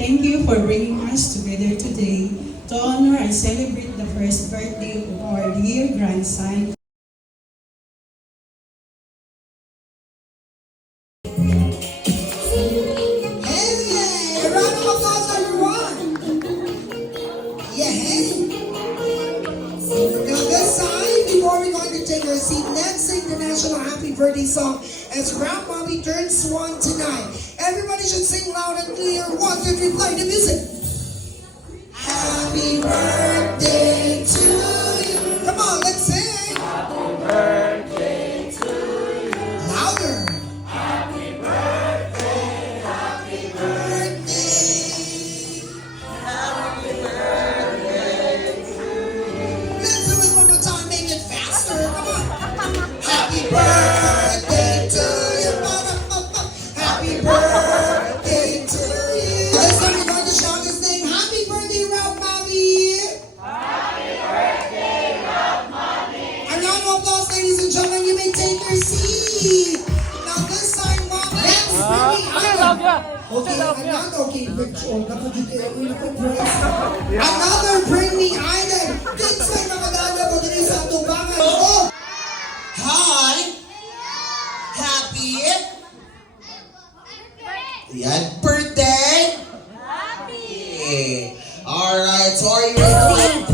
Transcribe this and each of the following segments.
Thank you for bringing us together today to honor and celebrate the first birthday of our dear grandson. Hey, a round of applause, everyone. Yeah, hey. Now this time, before we're going to take our seat, let's sing the national happy birthday song as Grandmommy turns 1 tonight. Everybody should sing loud and clear. 1, 2, 3, play the music. Happy birthday to you. Come on, let's sing. Happy birthday to you. Louder. Happy birthday, happy Birthday. happy birthday to you. Let's do it one more time. Make it faster. Come on. Happy birthday to you. Happy birthday to you. This time we're going to shout this name. Happy birthday, Ralph Mommy. Happy birthday, love, mommy. A round of applause, ladies and gentlemen. You may take your seat. Now this time, Mom, let's bring me Okay, another okay, Rachel. Another bring me island. Kinsay nakadala ko din sa tubangan. Oh! Hi! Happy? Yan, birthday? Happy! Alright, so are you ready?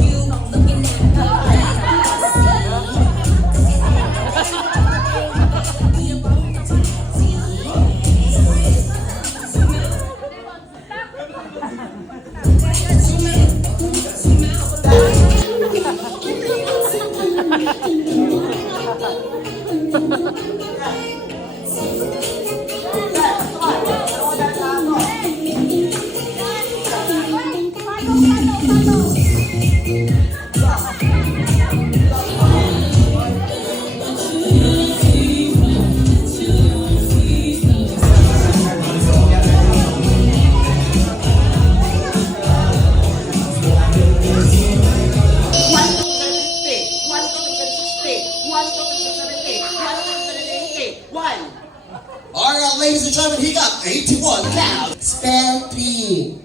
Alright, ladies and gentlemen, he got 81 count. Spell 3.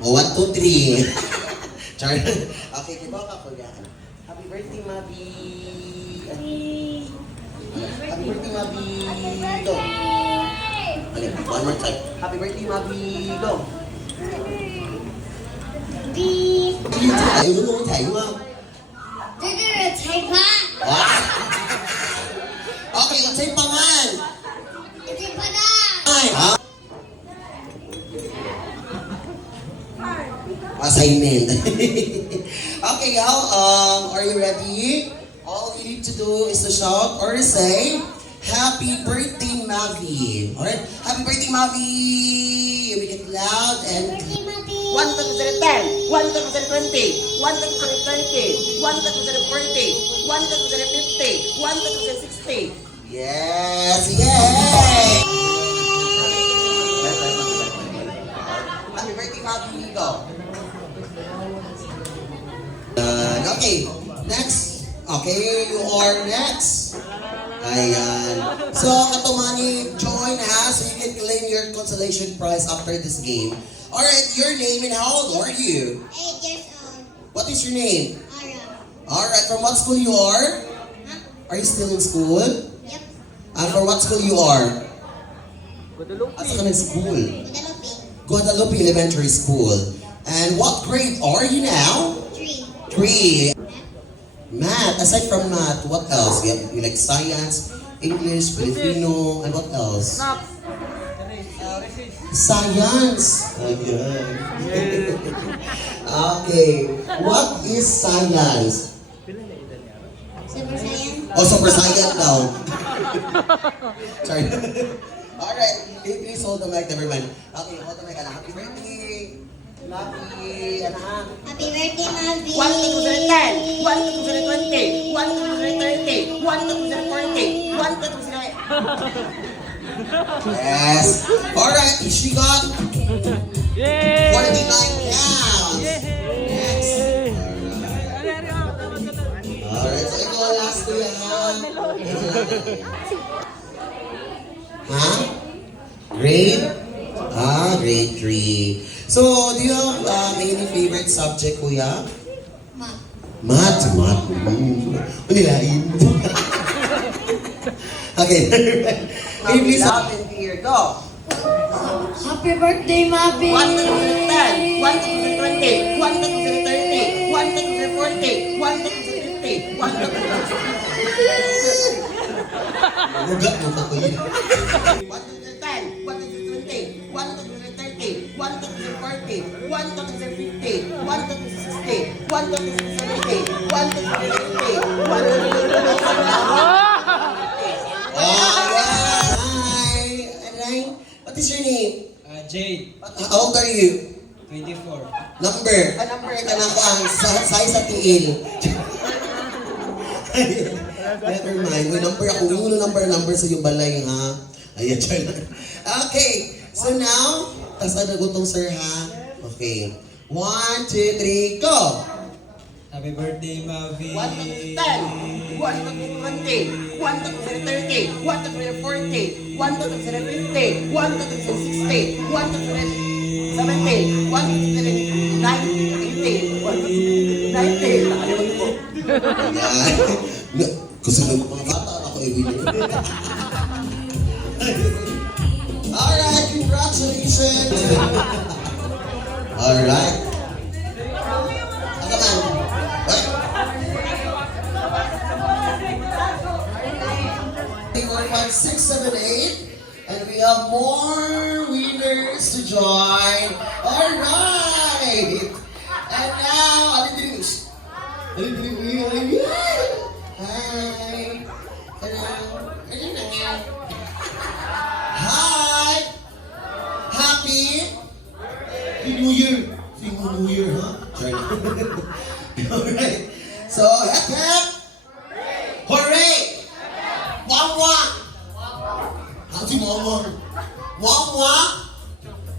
1, 2, 3. Char. Okay, kibaw ka po yan. Happy birthday, Mabi. Happy birthday, Mabi. Go. Okay, one more time. Happy birthday, Mabi. Go. Tayo mo, tayo mo. Okay, let's say pangan. Ay, ha? Assignment. Okay, y'all. Are you ready? All you need to do is to shout or to say, Happy birthday, Mavi. Alright? Happy birthday, Mavi. We get loud and 1 to 10, 1 to 20, 1 to 30, 1 to 40, 1 to 50, 1 to 60. yes, yay! Happy birthday, Mavi. Go. Okay, next. Okay, you are next. Ayan. So, Katumani, join us so you can claim your consolation prize after this game. Alright, your name and how old are you? 8 years old. What is your name? Aram. Alright, from what school you are? Huh? Are you still in school? Yep. And from what school you are? Asa ka ng school? Guadalupe. Guadalupe Elementary School. And what grade are you now? 3. 3. Math. Aside from math, what else? You like science, English, Filipino, and what else? Science. Okay. Okay. What is science? Super science. Oh, super science daw. Sorry. Alright. Please hold the mic, never mind. Okay, hold the mic. Happy birthday. Happy, anak. Happy birthday, Mavi. 1 to 10, 1 to 20, 1 to 30, 1 to 40, 1 to 50. Yes. Alright, she got 49 counts. Next. Alright, so ikaw ang last ko yan, ha? Ha? Grade? Grade 3. So, do you have any favorite subject, kuya? Math. Math. Unilain. Okay. Can you please... Love and fear, go. Happy birthday, Mavi! 1 to 10, 1 to 20, 1 to 30, 1 to 40, 1 to 50, 1 to Ugat mo ka kuya. 1 to 10, 1 to 20, 1 to 30, 1 to 40, 1 to 50, 1 to 60, 1 to 70, 1 to 50, 1 to Hi! Aray, what is your name? Jade, How old are you? 24. Number. Number. Ika na ko ang size sa tiil. Never mind. May number ako. Yung number sa yung balay, ha? Ayan, try lang. Okay. So now, tasa na gutong sir, ha? Okay. 1, 2, 3, go! Happy birthday, Mavi. 1 to 10, 1 to 20, 1 to 30, 1 to 40, 1 to 50, 1 to 60, 1 to 70, 1 to 90, 80, 1 to 90. Nakalimutan ko. Ayan. Kasi ng mga bata, ako i-win. Alright, congratulations! Alright. Ako man. What? 4, 5, 6, 7, 8. And we have more winners to join. Alright! And now, Alidrius. Alidrius. Hi. Hello. Hi. Happy New Year. New Year, huh? Sorry. Alright. So, hep hep. Hooray. Wang wang. How's your mama? Wang wang.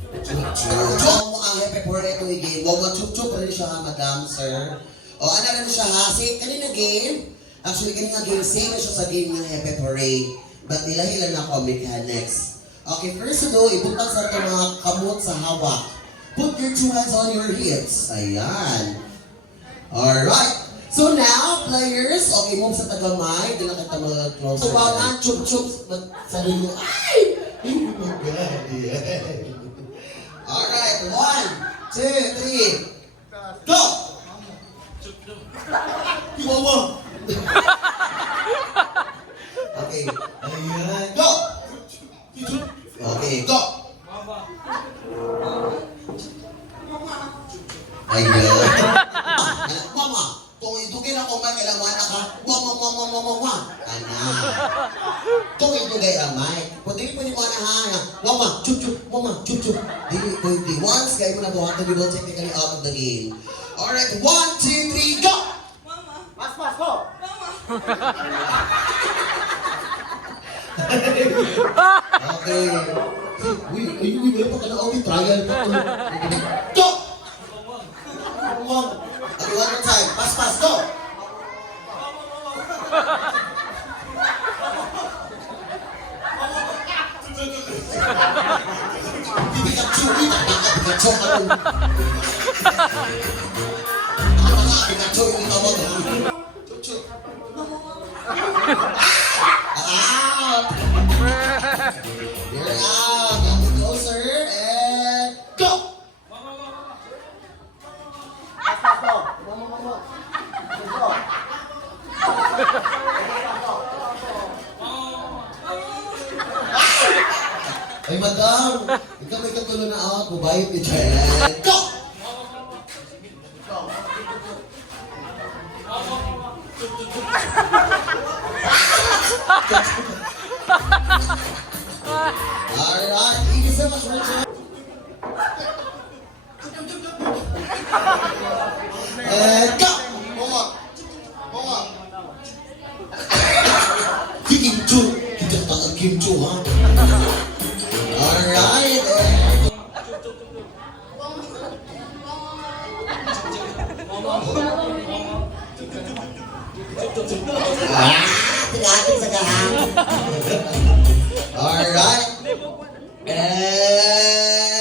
Wang wang ang hep hep hooray itong game. Wang wang chup chup. Ano siya, madam, sir? O, ano na siya, ha? Same kanina game. Actually, kanina game, same na siya sa game ng hep hep hooray. But nila-hila na ako mechanics. Okay, first to do, ibutang sa ito mga kamot sa hawak. Put your 2 hands on your hips. Ayan. Alright. So now, players, okay, move sa tagamay. Doon na kita mag-closer. So, mga chup-chup sa dulo. Ay! Oh my God. Yeah. Alright, 1, 2, 3. Go! Iwawa! Okay. Ayan. Go! Okay, go! Ayan. Mama, kung idugin ako may kailangan ka, mama. Ana. Kung idugay amay, kung di po ni mo na ha, mama, chup. Dili po hindi. Once, kayo mo na buhatan, you will technically out of the game. Alright, 1, 2, 3, go! Mas, go. Okay. Uy, pa ka na, trial pa to. Go! Okay, one more time. Pass, go! Pikachu yung tawag. Out! You're out. Now we go, sir. And go! Ay, madam! Ikaw may katulo na out. Bubayot ni Jen. Go! Alright, thank you so much, Richard. And go! Bunga. Kimchu. Kita tangan Kimchu, ha? Alright. Tingatin sa gahang. Alright. And